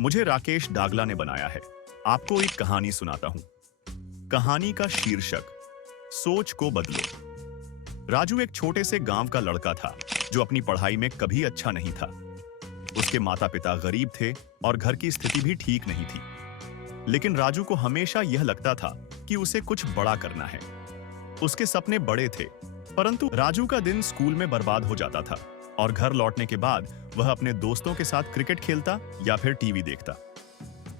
मुझे राकेश डागला ने बनाया है। आपको एक कहानी सुनाता हूं। कहानी का शीर्षक सोच को बदलो। राजू एक छोटे से गांव का लड़का था जो अपनी पढ़ाई में कभी अच्छा नहीं था। उसके माता पिता गरीब थे और घर की स्थिति भी ठीक नहीं थी। लेकिन राजू को हमेशा यह लगता था कि उसे कुछ बड़ा करना है। उसके सपने बड़े थे, परंतु राजू का दिन स्कूल में बर्बाद हो जाता था और घर लौटने के बाद वह अपने दोस्तों के साथ क्रिकेट खेलता या फिर टीवी देखता।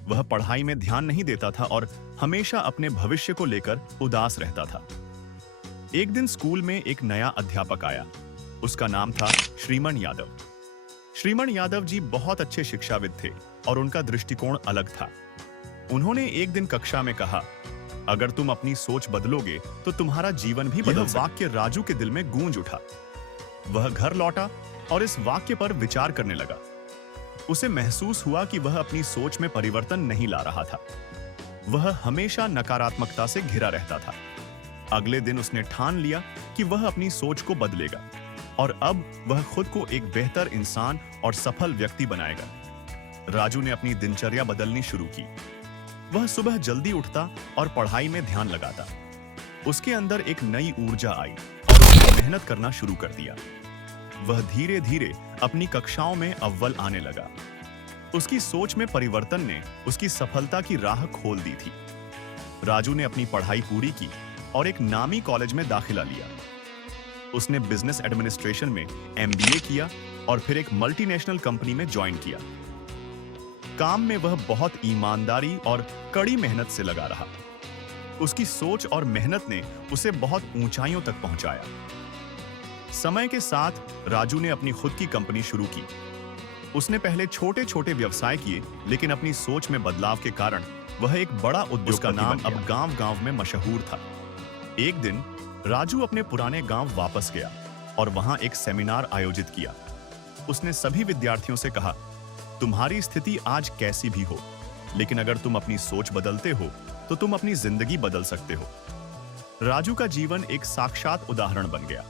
वह पढ़ाई में ध्यान नहीं देता था और हमेशा अपने भविष्य को लेकर उदास रहता था। एक दिन स्कूल में एक नया अध्यापक आया। उसका नाम था श्रीमन यादव। श्रीमन यादव जी बहुत अच्छे शिक्षाविद थे और उनका दृष्टिकोण अलग था। उन्होंने एक दिन कक्षा में कहा, अगर तुम अपनी सोच बदलोगे तो तुम्हारा जीवन भी बदल सकता है। वाक्य राजू के दिल में गूंज उठा। वह घर लौटा और इस वाक्य पर विचार करने लगा। उसे महसूस हुआ कि वह अपनी सोच में परिवर्तन नहीं ला रहा था। वह हमेशा नकारात्मकता से घिरा रहता था। अगले दिन उसने ठान लिया कि वह अपनी सोच को बदलेगा और अब वह खुद को एक बेहतर इंसान और सफल व्यक्ति बनाएगा। राजू ने अपनी दिनचर्या बदलनी शुरू की। वह सुबह जल्दी उठता और पढ़ाई में ध्यान लगाता। उसके अंदर एक नई ऊर्जा आई और उसने मेहनत करना शुरू कर दिया। वह धीरे धीरे अपनी कक्षाओं में अव्वल आने लगा। उसकी सोच में परिवर्तन ने उसकी सफलता की राह खोल दी थी। राजू ने अपनी पढ़ाई पूरी की और एक नामी कॉलेज में दाखिला लिया। उसने बिजनेस एडमिनिस्ट्रेशन में MBA किया और फिर एक मल्टीनेशनल कंपनी में ज्वाइन किया। काम में वह बहुत ईमानदारी और कड़ी मेहनत से लगा रहा। उसकी सोच और मेहनत ने उसे बहुत ऊंचाइयों तक पहुंचाया। समय के साथ राजू ने अपनी खुद की कंपनी शुरू की। उसने पहले छोटे छोटे व्यवसाय किए, लेकिन अपनी सोच में बदलाव के कारण वह एक बड़ा उद्योग का नाम अब गांव-गांव में मशहूर था। एक दिन राजू अपने पुराने गांव वापस गया और वहां एक सेमिनार आयोजित किया। उसने सभी विद्यार्थियों से कहा, तुम्हारी स्थिति आज कैसी भी हो, लेकिन अगर तुम अपनी सोच बदलते हो तो तुम अपनी जिंदगी बदल सकते हो। राजू का जीवन एक साक्षात उदाहरण बन गया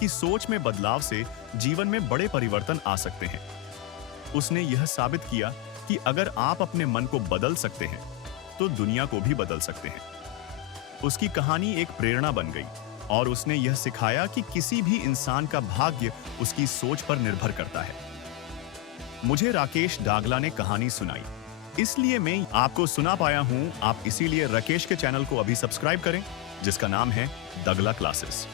कि सोच में बदलाव से जीवन में बड़े परिवर्तन आ सकते हैं। उसने यह साबित किया कि अगर आप अपने मन को बदल सकते हैं तो दुनिया को भी बदल सकते हैं। उसकी कहानी एक प्रेरणा बन गई और उसने यह सिखाया कि किसी भी इंसान का भाग्य उसकी सोच पर निर्भर करता है। मुझे राकेश डागला ने कहानी सुनाई, इसलिए मैं आपको सुना पाया हूं। आप इसीलिए राकेश के चैनल को अभी सब्सक्राइब करें, जिसका नाम है दगला क्लासेस।